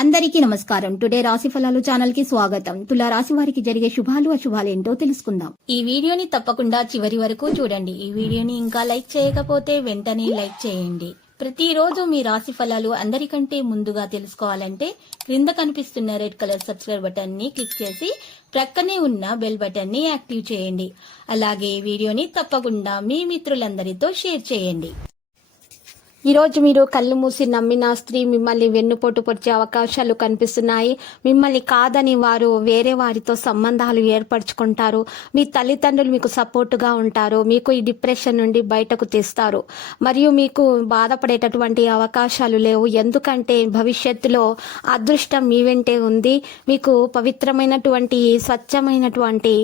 అందరికీ నమస్కారం. టుడే రాశి ఫలాలు ఛానల్ కి స్వాగతం. తులా రాశి వారికి జరిగే శుభాలు అశుభాలు ఏంటో తెలుసుకుందాం. ఈ వీడియోని తప్పకుండా చివరి వరకు చూడండి. ఈ వీడియోని ఇంకా లైక్ చేయకపోతే వెంటనే లైక్ చేయండి. ప్రతిరోజు మీ రాశి ఫలాలు అందరికంటే ముందుగా తెలుసుకోవాలంటే క్రింద కనిపిస్తున్న రెడ్ కలర్ సబ్స్క్రైబ్ బటన్ ని క్లిక్ చేసి ప్రక్కనే ఉన్న బెల్ బటన్ ని యాక్టివ్ చేయండి. అలాగే ఈ వీడియోని తప్పకుండా మీ మిత్రులందరితో షేర్ చేయండి. ఈరోజు మీరు కళ్ళు మూసి నమ్మిన స్త్రీ మిమ్మల్ని వెన్నుపోటు పొడిచే అవకాశాలు కనిపిస్తున్నాయి. మిమ్మల్ని కాదని వారు వేరే వారితో సంబంధాలు ఏర్పరచుకుంటారు. మీ తల్లిదండ్రులు మీకు సపోర్టుగా ఉంటారు. మీకు ఈ డిప్రెషన్ నుండి బయటకు తీస్తారు. మరియు మీకు బాధపడేటటువంటి అవకాశాలు లేవు. ఎందుకంటే భవిష్యత్తులో అదృష్టం మీ వెంటే ఉంది. మీకు పవిత్రమైనటువంటి స్వచ్ఛమైనటువంటి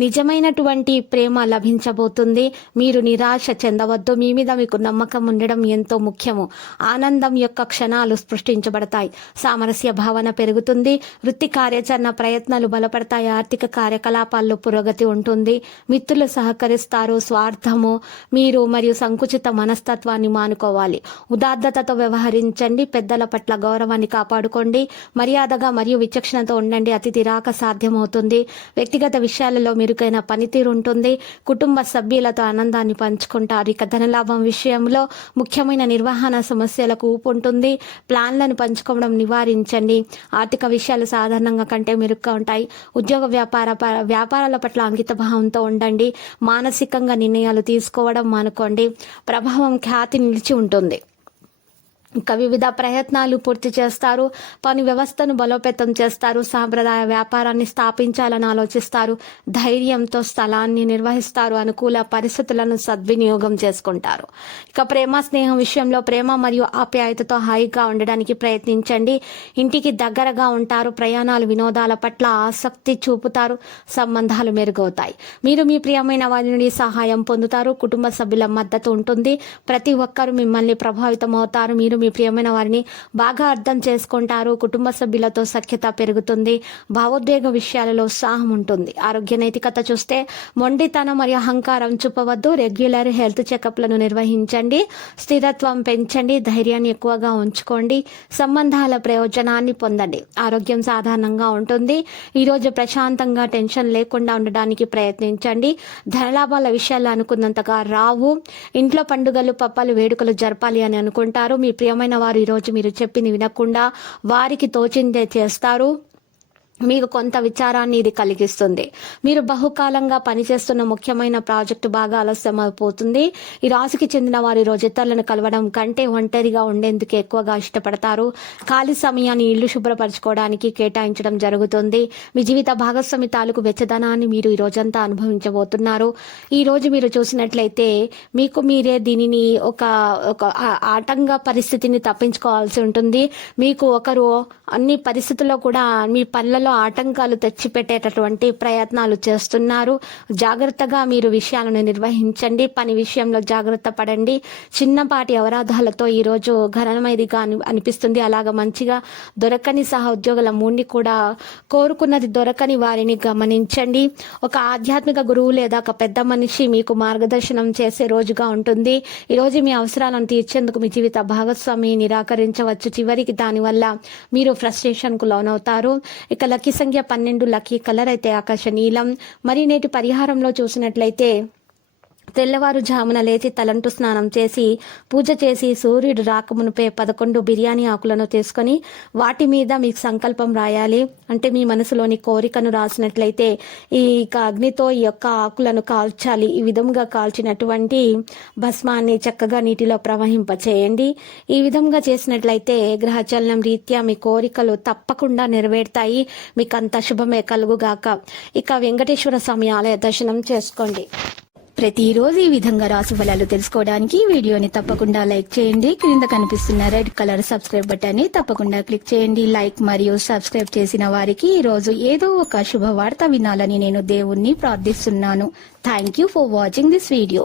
నిజమైనటువంటి ప్రేమ లభించబోతుంది. మీరు నిరాశ చెందవద్దు. మీ మీద మీకు నమ్మకం ఉండడం ఎంతో ముఖ్యము. ఆనందం యొక్క క్షణాలు సృష్టించబడతాయి. సామరస్య భావన పెరుగుతుంది. వృత్తి కార్యాచరణ ప్రయత్నాలు బలపడతాయి. ఆర్థిక కార్యకలాపాల్లో పురోగతి ఉంటుంది. మిత్రులు సహకరిస్తారు. స్వార్థము మీరు మరియు సంకుచిత మనస్తత్వాన్ని మానుకోవాలి. ఉదాత్తతతో వ్యవహరించండి. పెద్దల పట్ల గౌరవాన్ని కాపాడుకోండి. మర్యాదగా మరియు విచక్షణతో ఉండండి. అతిథి రాక సాధ్యమవుతుంది. వ్యక్తిగత విషయాలలో మెరుగైన పనితీరు ఉంటుంది. కుటుంబ సభ్యులతో ఆనందాన్ని పంచుకుంటారు. ఇక ధనలాభం విషయంలో ముఖ్యమైన నిర్వహణ సమస్యలకు ఊపు ఉంటుంది. ప్లాన్లను పంచుకోవడం నివారించండి. ఆర్థిక విషయాలు సాధారణంగా కంటే మెరుగ్గా ఉంటాయి. ఉద్యోగ వ్యాపారాల పట్ల అంకిత భావంతో ఉండండి. మానసికంగా నిర్ణయాలు తీసుకోవడం మానుకోండి. ప్రభావం ఖ్యాతి నిలిచి ఉంటుంది. ఇంకా వివిధ ప్రయత్నాలు పూర్తి చేస్తారు. పని వ్యవస్థను బలోపేతం చేస్తారు. సాంప్రదాయ వ్యాపారాన్ని స్థాపించాలని ఆలోచిస్తారు. ధైర్యంతో స్థలాన్ని నిర్వహిస్తారు. అనుకూల పరిస్థితులను సద్వినియోగం చేసుకుంటారు. ఇక ప్రేమ స్నేహం విషయంలో ప్రేమ మరియు ఆప్యాయతతో హాయిగా ఉండడానికి ప్రయత్నించండి. ఇంటికి దగ్గరగా ఉంటారు. ప్రయాణాలు వినోదాల పట్ల ఆసక్తి చూపుతారు. సంబంధాలు మెరుగవుతాయి. మీరు మీ ప్రియమైన వారి నుండి సహాయం పొందుతారు. కుటుంబ సభ్యుల మద్దతు ఉంటుంది. ప్రతి ఒక్కరూ మిమ్మల్ని ప్రభావితం అవుతారు. మీరు మీ ప్రియమైన వారిని బాగా అర్థం చేసుకుంటారు. కుటుంబ సభ్యులతో సఖ్యత పెరుగుతుంది. భావోద్వేగ విషయాలలో ఉత్సాహం ఉంటుంది. ఆరోగ్య నైతికత చూస్తే మొండితనం మరియు అహంకారం చూపవద్దు. రెగ్యులర్ హెల్త్ చెకప్లను నిర్వహించండి. స్థిరత్వం పెంచండి. ధైర్యాన్ని ఎక్కువగా ఉంచుకోండి. సంబంధాల ప్రయోజనాన్ని పొందండి. ఆరోగ్యం సాధారణంగా ఉంటుంది. ఈరోజు ప్రశాంతంగా టెన్షన్ లేకుండా ఉండడానికి ప్రయత్నించండి. ధనలాభాల విషయాలు అనుకున్నంతగా రావు. ఇంట్లో పండుగలు పప్పాలు వేడుకలు జరపాలి అని అనుకుంటారు. మీ ప్రియమైన వారు ఈరోజు మీరు చెప్పింది వినకుండా వారికి తోచిందే చేస్తారు. మీకు కొంత విచారాన్ని ఇది కలిగిస్తుంది. మీరు బహుకాలంగా పనిచేస్తున్న ముఖ్యమైన ప్రాజెక్టు బాగా ఆలస్యం అయిపోతుంది. ఈ రాశికి చెందిన వారి రోజు ఇతరులను కలవడం కంటే ఒంటరిగా ఉండేందుకు ఎక్కువగా ఇష్టపడతారు. ఖాళీ సమయాన్ని ఇల్లు శుభ్రపరచుకోవడానికి కేటాయించడం జరుగుతుంది. మీ జీవిత భాగస్వామి తాలూకు వెచ్చదనాన్ని మీరు ఈ రోజంతా అనుభవించబోతున్నారు. ఈ రోజు మీరు చూసినట్లయితే మీకు మీరే దీనిని ఒక ఆటంక పరిస్థితిని తప్పించుకోవాల్సి ఉంటుంది. మీకు ఒకరు అన్ని పరిస్థితుల్లో కూడా మీ పనులలో ఆటంకాలు తెచ్చిపెట్టేటటువంటి ప్రయత్నాలు చేస్తున్నారు. జాగ్రత్తగా మీరు విషయాలను నిర్వహించండి. పని విషయంలో జాగ్రత్త పడండి. చిన్నపాటి అవరాధాలతో ఈరోజు ఘనమైనదిగా అనిపిస్తుంది. అలాగ మంచిగా దొరకని సహా ఉద్యోగుల మూడిని కూడా కోరుకున్నది దొరకని వారిని గమనించండి. ఒక ఆధ్యాత్మిక గురువు లేదా ఒక పెద్ద మనిషి మీకు మార్గదర్శనం చేసే రోజుగా ఉంటుంది. ఈరోజు మీ అవసరాలను తీర్చేందుకు మీ జీవిత భాగస్వామి నిరాకరించవచ్చు. చివరికి దానివల్ల మీరు ఫ్రస్ట్రేషన్ కు లోనవుతారు. ఇక లక్కీ సంఖ్య 12. లక్కీ కలర్ అయితే ఆకాశ నీలం. మరి నేటి పరిహారంలో చూసినట్లయితే తెల్లవారుజామున లేచి తలంటు స్నానం చేసి పూజ చేసి సూర్యుడు రాకమునిపే 11 బిర్యానీ ఆకులను తీసుకొని వాటి మీద మీకు సంకల్పం రాయాలి. అంటే మీ మనసులోని కోరికను రాసినట్లయితే ఈ అగ్నితో ఈ యొక్క ఆకులను కాల్చాలి. ఈ విధంగా కాల్చినటువంటి భస్మాన్ని చక్కగా నీటిలో ప్రవహింపచేయండి. ఈ విధంగా చేసినట్లయితే గ్రహచలనం రీత్యా మీ కోరికలు తప్పకుండా నెరవేరుతాయి. మీకు అంత శుభమే కలుగుగాక. ఇక వెంకటేశ్వర స్వామి ఆలయ దర్శనం చేసుకోండి. ప్రతిరోజు ఈ విధంగా రాశి ఫలాలు తెలుసుకోవడానికి వీడియోని తప్పకుండా లైక్ చేయండి. క్రింద కనిపిస్తున్న రెడ్ కలర్ సబ్స్క్రైబ్ బటన్ ని తప్పకుండా క్లిక్ చేయండి. లైక్ మరియు సబ్స్క్రైబ్ చేసిన వారికి ఈ రోజు ఏదో ఒక శుభవార్త వినాలని నేను దేవుణ్ణి ప్రార్థిస్తున్నాను. Thank you for watching this video.